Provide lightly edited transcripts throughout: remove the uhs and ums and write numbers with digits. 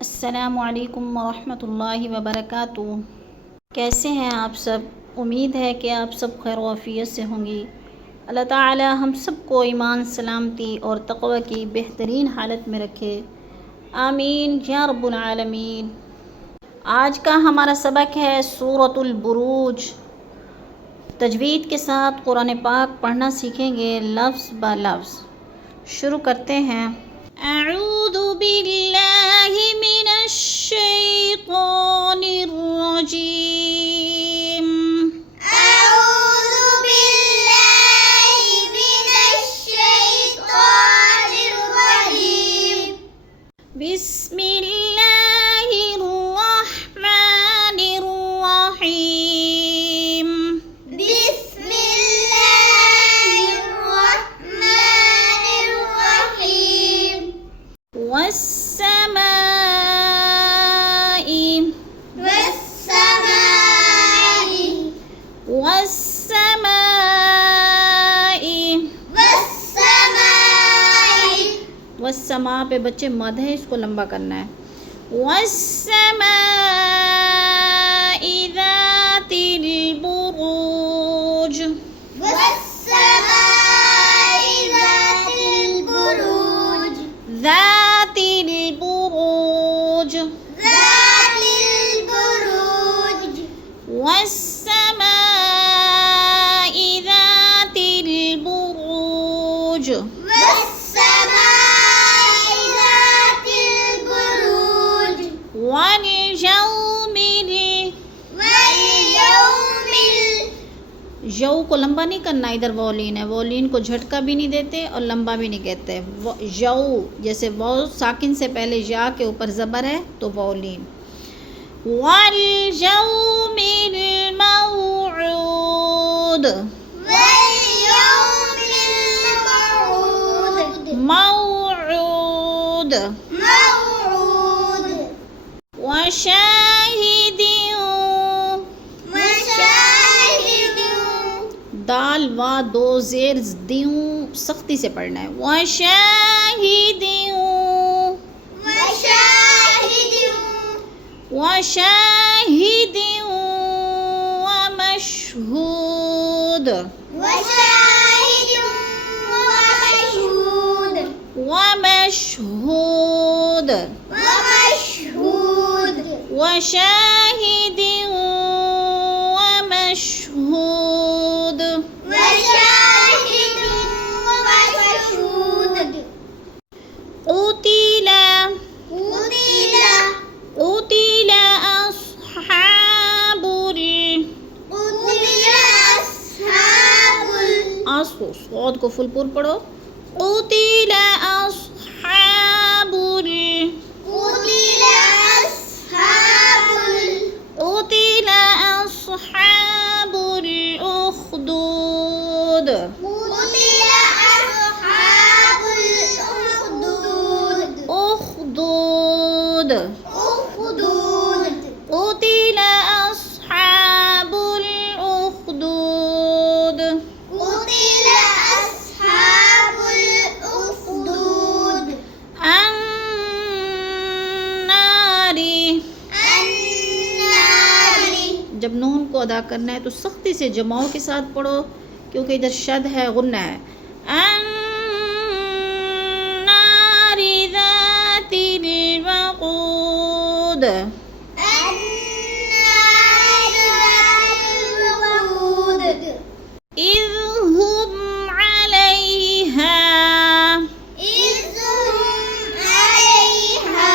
अस्सलामुअलैकुम वरहमतुल्लाहि वबरकातुहू। कैसे हैं आप सब? उम्मीद है कि आप सब खैर वाफियत से होंगी। अल्लाह ताला हम सब को ईमान, सलामती और तक़वा की बेहतरीन हालत में रखे, आमीन या रब्बुल आलमीन। आज का हमारा सबक है सूरतुल बुरूज। तजवीद के साथ कुरान पाक पढ़ना सीखेंगे लफ्ज़ ब लफ्ज़। शुरू करते हैं। अऊज़ु बिल्लाहि मिनश शैतानिर रजीम। अऊज़ु बिल्लाहि मिनश शैतानिर रजीम। बिस्मिल्लाहिर रहमानिर रहीम। बिस्मिल्लाहिर रहमानिर रहीम। वस्समाई वस्समाई वस्समाई। वस्समाई। वस्समा पे बच्चे मद है, इसको लंबा करना है। वस्समाई ज़ातिल बुरूज। वस्समाई ज़ातिल बुरूज। ज़ातिल बुरूज। ज़ातिल बुरूज। वस्समाई ज़ातिल बुरूज। वस्समाई ज़ातिल बुरूज। वल्यौमिल। वल्यौमिल। यौ को लंबा नहीं करना, इधर वॉलिन है, वॉलिन को झटका भी नहीं देते और लंबा भी नहीं कहते। यौ जैसे वौ साकिन से पहले या के ऊपर ज़बर है तो वॉलिन। वल्यौमिल मौऊद। वल्यौमिल मौऊद। मौऊद। मौऊद। वशाहिदिन। वशाहिदिन। दाल वा दो ज़ेर दियों सख्ती से पढ़ना है। वशाहिदिन। वशाहिदिन। वशाहिदिन वमशहूद। वशाहिदिन वमशहूद। वमशहूद। वमशहूद। वशाहिदिन वमशहूद। वशाहिदिन वमशहूद। क़ुतिला। क़ुतिला। क़ुतिला अस्हाबुल। क़ुतिला अस्हाबुल। सौद को फुलपुर पढ़ो। क़ुतिला अस्हाबुल। क़ुतिला अस्हाबुल। क़ुतिला अस्हाबुल उख़्दूद। क़ुतिला अस्हाबुल उख़्दूद। उख़्दूद। उख़्दूद। क़ुतिला अस्हाबुल उख़्दूद। क़ुतिला अस्हाबुल उख़्दूद। अन्नारी। अन्नारी। जब नून को अदा करना है तो सख्ती से जमाओ के साथ पढ़ो, क्योंकि इधर शद है, गुन्ना है। अन्नारी ज़ातिल वक़ूद। अन्नारी ज़ातिल वक़ूद। इज़ हुम अलैहा। इज़ हुम अलैहा।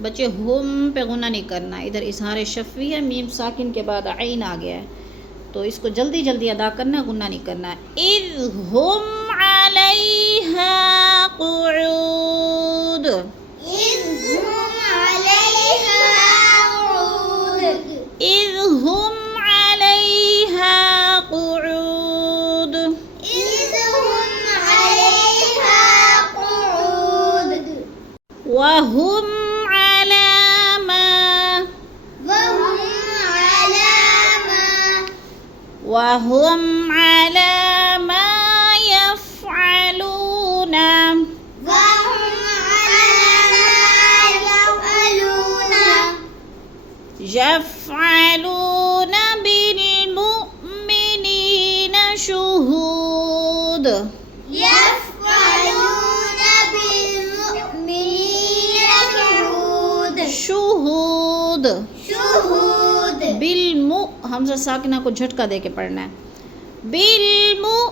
बच्चे हुम पे गुना नहीं करना, इधर इजहार शफ़ी है, मीम साकिन के बाद आइन आ गया है, तो इसको जल्दी जल्दी अदा करना, गुना नहीं करना। इज़ हुम अलैहा क़ुऊद। इज़ हुम अलैहा क़ुऊद। इज़ हुम अलैहा क़ुऊद। इज़ हुम अलैहा क़ुऊद। वहुम अला मा। वहुम अला मा। वहुम अला मा यफ़अलून। वहुम अला मा يفعلون بالمؤمنين شهود يفعلون بالمؤمنين شهود شهود हमजा साकिना को झटका दे के पढ़ना है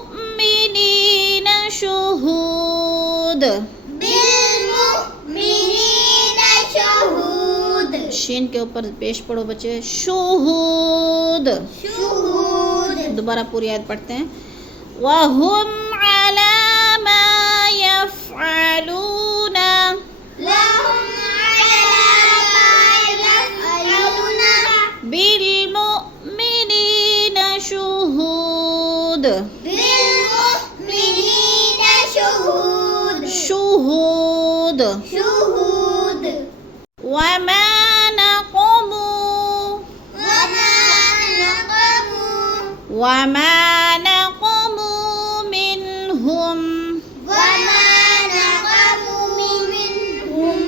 बिलमुमिनीन शुहूद बिलमुमिनीन शुहूद शीन के ऊपर पेश पढ़ो बच्चे शुहूद शुहूद दोबारा पूरी आयत पढ़ते हैं वहुम अला मा यफ़अलून लहुम अला मा यफ़अलून बिलमुमिनीन शुहूद बिलमुमिनीन शुहूद शुहूद शुहूद वमा नक़मू वमा वमा नक़मू नक़मू मिनहुम वमा नक़मू मिनहुम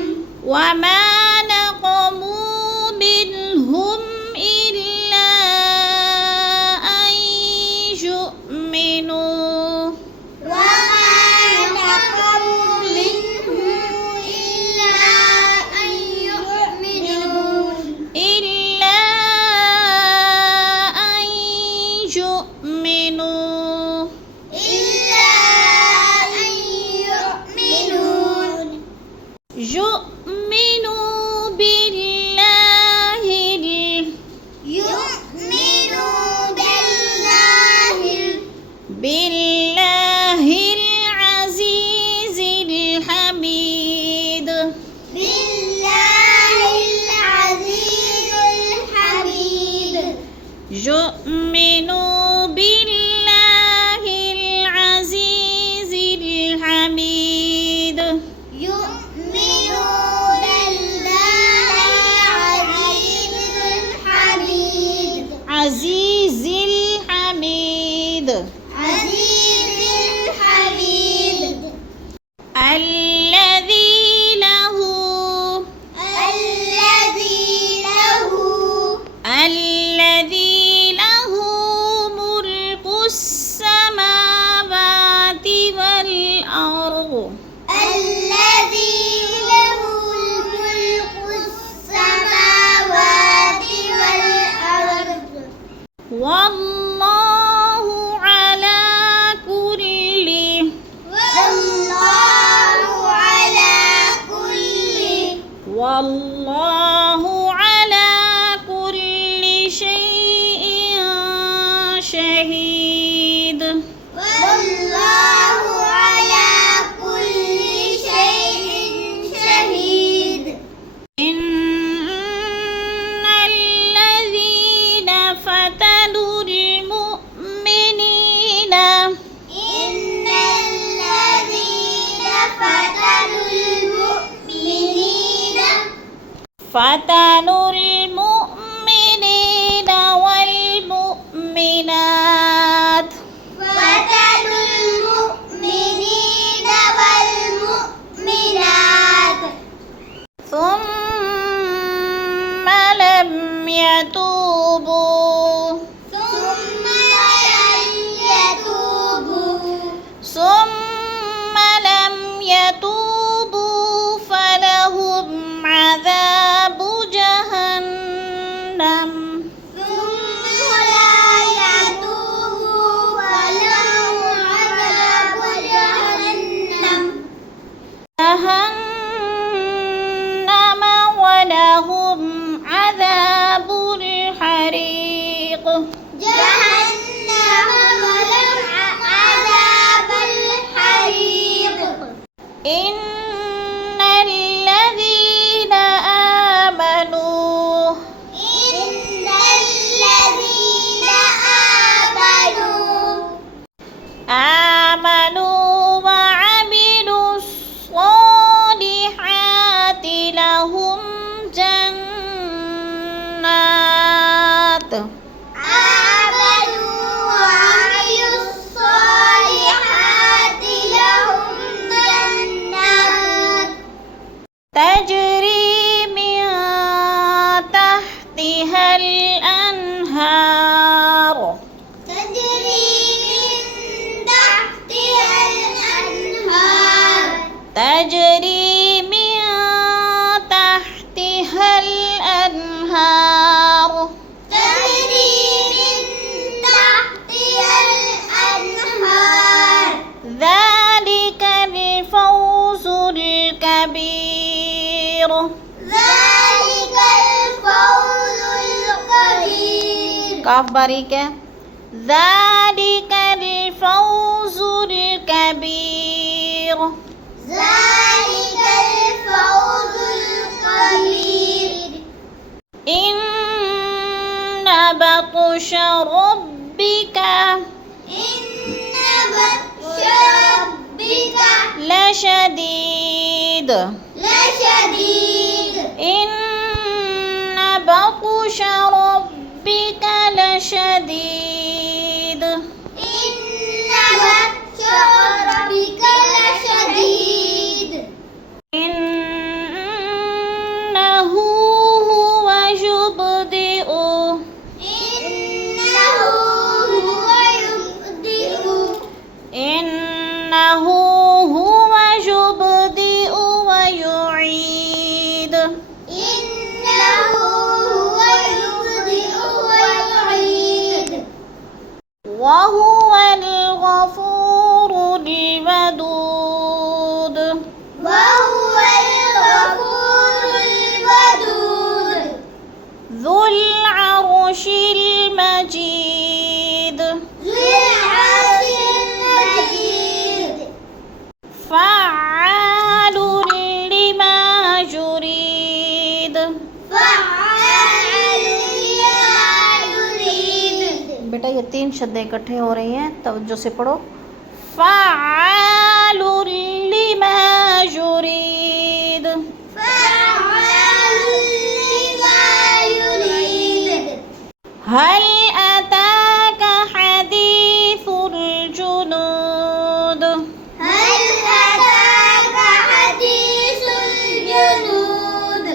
वमा नक़मू मिनहुम इल्ला अन यु'मिनू वमा नक़मू मिनहुम इल्ला अन यु'मिनू إلا أن يؤمنوا إلا أن يؤمنون يؤمنوا بالله يؤمنوا بالله العزيز الحميد بالله العزيز الحميد يؤمنوا بالله العزيز الحميد يؤمنون بالله العزيز الحميد عزيز الحميد عزيز الحميد الذي له الذي له ملك السماوات والأرض الذي له ملك السماوات والأرض والله على كل والله على كل شيء شهيد والله على كل شيء شهيد إن الذين فتنوا المؤمنين إن الذين فتنوا المؤمنين والمؤمنات فتنوا المؤمنين والمؤمنات ثم لم يتوبوا ثم لم يتوبوا فلهم عذاب جهنم ثم لا يتوبوا فلهم عذاب جهنم ولهم عذاب الحريق جهنم ولهم عذاب الحريق إن الذين آمنوا إن الذين آمنوا وعملوا الصالحات لهم جنات آمنوا وعملوا الصالحات لهم جنات تجري من تحتها تحتها الأنهار تجري من تحتها الأنهار تجري من تحتها الأنهار تجري من تحتها الأنهار ذلك الفوز الكبير ذلك الفوز الكبير काफ बारीक है ذلك الفوز الكبير ذلك الفوز الكبير إن بطش ربك إن بطش ربك لشديد لشديد إن بطش ربك لشديد إن بطش ربك لشديد إنه هو يبدئ إنه هو يبدئ إنه هو يبدئ ويعيد إنه هو يبدئ ويعيد وهو الغفور الودود وهو الغفور الودود ذو العرش المجيد ذو العرش المجيد فعال لما يريد فعال لما يريد बेटा ये 3 शब्द इकट्ठे हो रही हैं तवज्जो से पढ़ो فعال لما يريد فعال لما يريد هل أتاك حديث الجنود هل أتاك حديث الجنود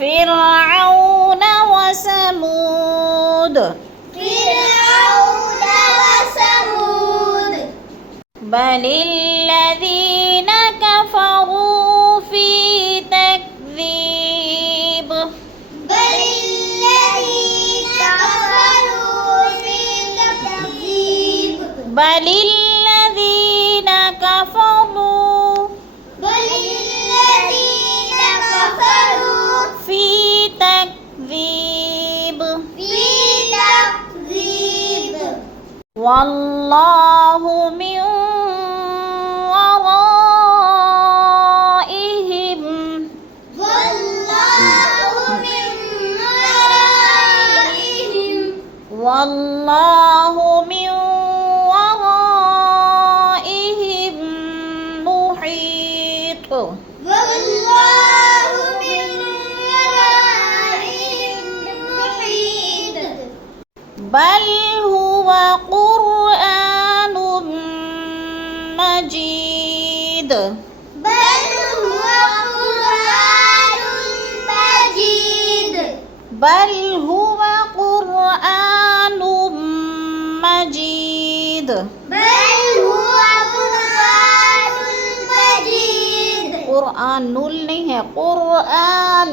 فرعون وثمود فرعون وثمود بل الذين كفروا في تكذيب بل الذين كفروا في تكذيب بل الذين كفروا بل الذين كفروا في تكذيب في تكذيب والله من ورائهم والله من ورائهم والله من ورائهم محيط والله من ورائهم محيط بل هو قرآن مجيد بل هو قرآن مجيد بل هو قرآن مجيد بل هو قرآن مجيد قرآن नहीं है قرآन